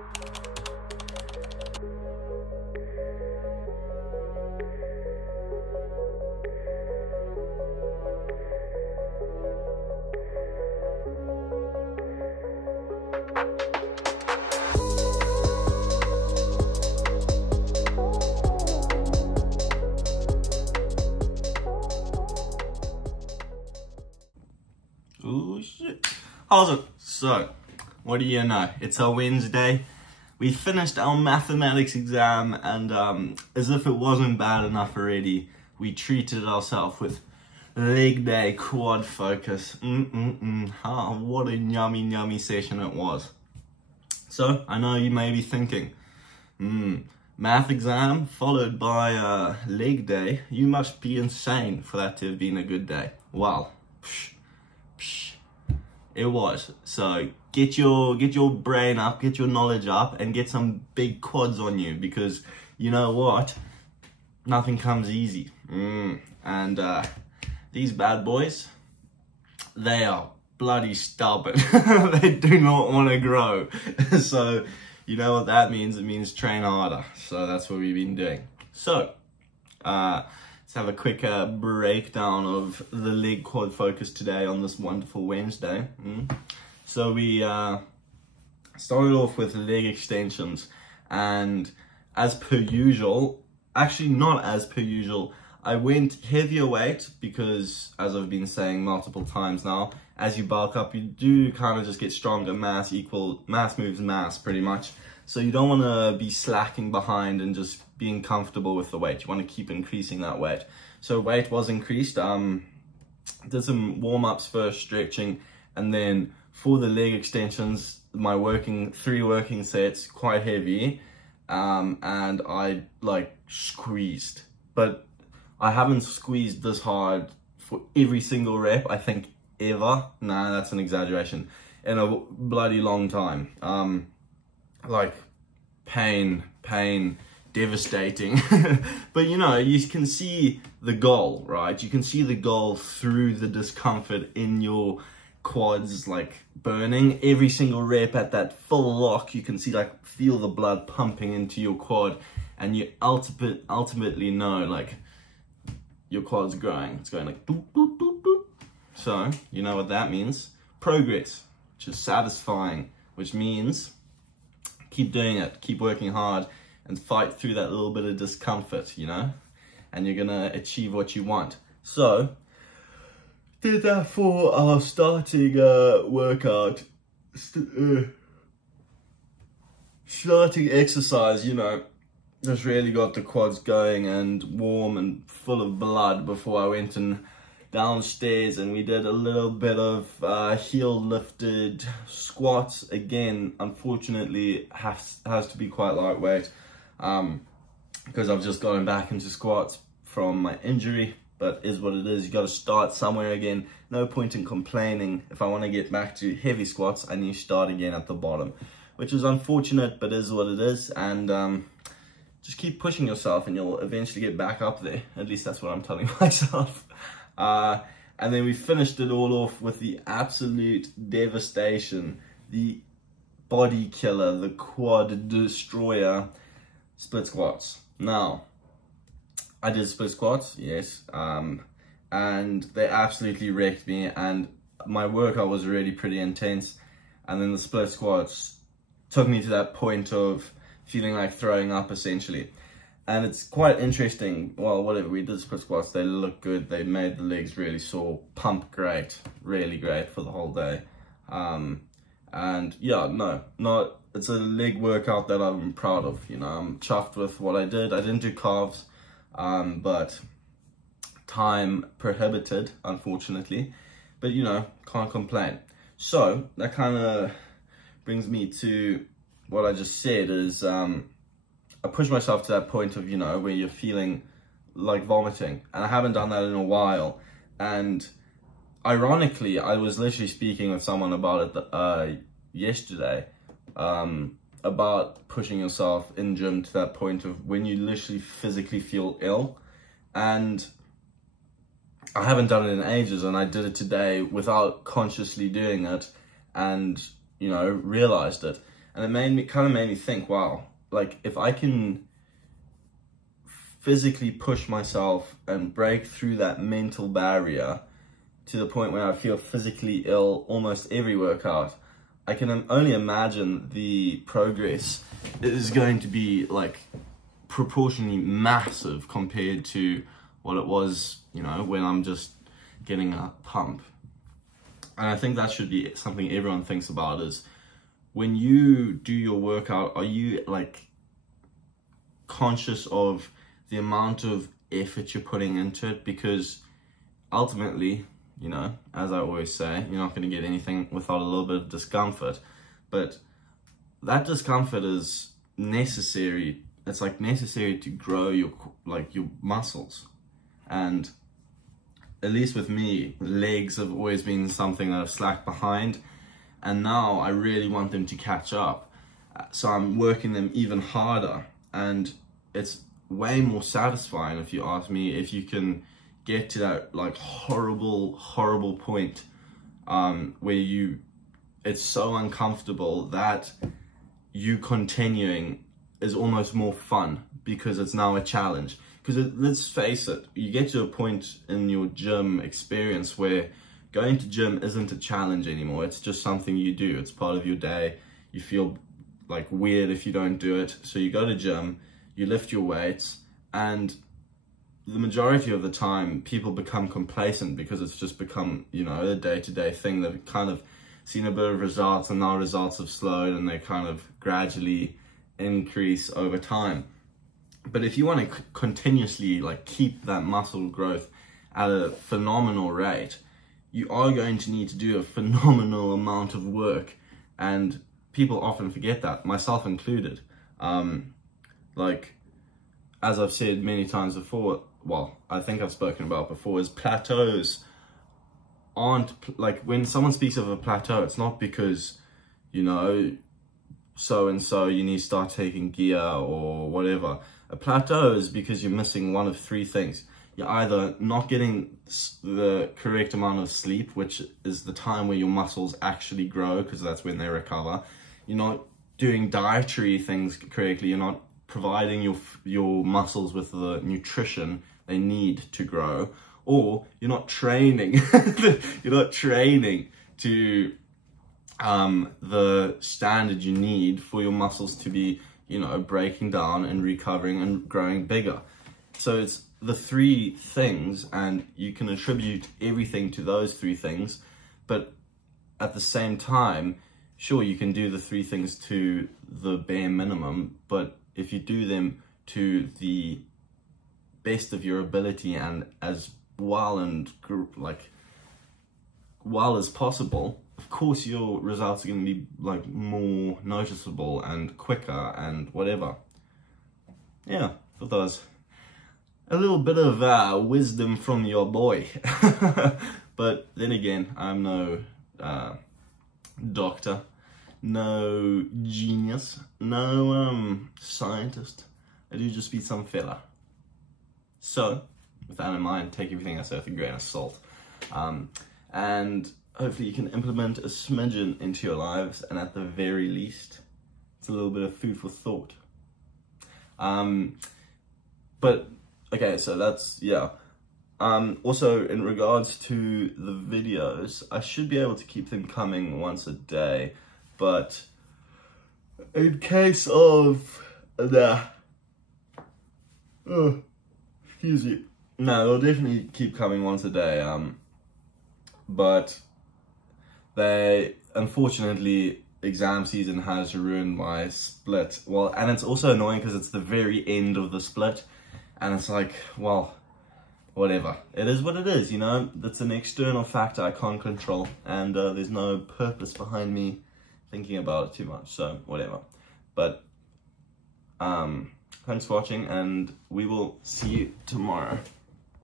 Oh shit. How's it? So, what do you know? It's a Wednesday. We finished our mathematics exam, and as if it wasn't bad enough already, we treated ourselves with leg day quad focus. What a yummy session it was. So, I know you may be thinking, math exam followed by leg day, you must be insane for that to have been a good day. Well, it was. So get your brain up, get your knowledge up, and get some big quads on you, because you know what? Nothing comes easy. And these bad boys, they are bloody stubborn. They do not want to grow. So you know what that means? It means train harder. So that's what we've been doing. So let's have a quick breakdown of the leg quad focus today on this wonderful Wednesday. So we started off with leg extensions, and as per usual, actually not as per usual, I went heavier weight because, as I've been saying multiple times now, as you bulk up, you do kind of just get stronger. Mass moves mass pretty much. So you don't want to be slacking behind and just being comfortable with the weight. You want to keep increasing that weight. So weight was increased. Did some warm-ups first, stretching, and then for the leg extensions, my 3 working sets, quite heavy, and I like squeezed. But I haven't squeezed this hard for every single rep, I think, ever. Nah, that's an exaggeration. In a bloody long time. Like pain, devastating. But you know, you can see the goal, right? You can see the goal through the discomfort in your quads, like burning. Every single rep at that full lock, you can see, like, feel the blood pumping into your quad, and you ultimately know, like, your quad's growing. It's going like doop, doop, doop, doop. So you know what that means? Progress, which is satisfying, which means keep doing it, keep working hard, and fight through that little bit of discomfort, you know, and you're gonna achieve what you want. So did that for our starting workout, starting exercise, you know. Just really got the quads going and warm and full of blood before I went and downstairs, and we did a little bit of heel lifted squats. Again, unfortunately, has to be quite lightweight because I've just gotten back into squats from my injury, but is what it is. You got to start somewhere again. No point in complaining. If I want to get back to heavy squats, I need to start again at the bottom, which is unfortunate, but is what it is. And just keep pushing yourself and you'll eventually get back up there. At least that's what I'm telling myself. And then we finished it all off with the absolute devastation, the body killer, the quad destroyer, split squats. Now, I did split squats, yes, and they absolutely wrecked me, and my workout was already pretty intense, and then the split squats took me to that point of feeling like throwing up, essentially. And it's quite interesting. Well, whatever, we did split squats, they look good, they made the legs really sore, pump great, really great for the whole day. And yeah, it's a leg workout that I'm proud of, you know. I'm chuffed with what I did. I didn't do calves, but time prohibited, unfortunately, but you know, can't complain. So that kind of brings me to what I just said is, I pushed myself to that point of, you know, where you're feeling like vomiting, and I haven't done that in a while. And ironically, I was literally speaking with someone about it yesterday, about pushing yourself in gym to that point of when you literally physically feel ill. And I haven't done it in ages, and I did it today without consciously doing it, and, you know, realized it. And it kind of made me think, wow, like if I can physically push myself and break through that mental barrier to the point where I feel physically ill almost every workout, I can only imagine the progress is going to be like proportionally massive compared to what it was, you know, when I'm just getting a pump. And I think that should be something everyone thinks about, is when you do your workout, are you like conscious of the amount of effort you're putting into it? Because ultimately, you know, as I always say, you're not going to get anything without a little bit of discomfort. But that discomfort is necessary. It's like necessary to grow your muscles. And at least with me, legs have always been something that I've slacked behind, and now I really want them to catch up. So I'm working them even harder, and it's way more satisfying, if you ask me, if you can get to that like horrible point where it's so uncomfortable that you continuing is almost more fun because it's now a challenge. Because let's face it, you get to a point in your gym experience where going to gym isn't a challenge anymore. It's just something you do. It's part of your day. You feel like weird if you don't do it. So you go to gym, you lift your weights, and the majority of the time people become complacent because it's just become, you know, a day-to-day thing. They've kind of seen a bit of results, and now results have slowed and they kind of gradually increase over time. But if you want to continuously like keep that muscle growth at a phenomenal rate, you are going to need to do a phenomenal amount of work, and people often forget that, myself included. Like, as I've said many times before, well, I think I've spoken about before, is plateaus aren't, like, when someone speaks of a plateau, it's not because, you know, so-and-so, you need to start taking gear or whatever. A plateau is because you're missing one of three things. You're either not getting the correct amount of sleep, which is the time where your muscles actually grow, because that's when they recover. You're not doing dietary things correctly. You're not providing your muscles with the nutrition they need to grow. Or you're not training. You're not training to the standard you need for your muscles to be, you know, breaking down and recovering and growing bigger. So it's the three things, and you can attribute everything to those three things, but at the same time, sure, you can do the three things to the bare minimum, but if you do them to the best of your ability and as well as possible, of course your results are going to be like more noticeable and quicker and whatever. Yeah, thought that was a little bit of wisdom from your boy. But then again, I'm no doctor, no genius, no scientist. I do just be some fella. So, with that in mind, take everything I say with a grain of salt. And hopefully you can implement a smidgen into your lives, and at the very least, it's a little bit of food for thought. But, okay, so that's, yeah. Also, in regards to the videos, I should be able to keep them coming once a day, but in case of excuse me. No, they'll definitely keep coming once a day, but they, unfortunately, exam season has ruined my split. Well, and it's also annoying because it's the very end of the split, and it's like, well, whatever. It is what it is, you know? That's an external factor I can't control, and there's no purpose behind me thinking about it too much, so whatever. But, thanks for watching, and we will see you tomorrow.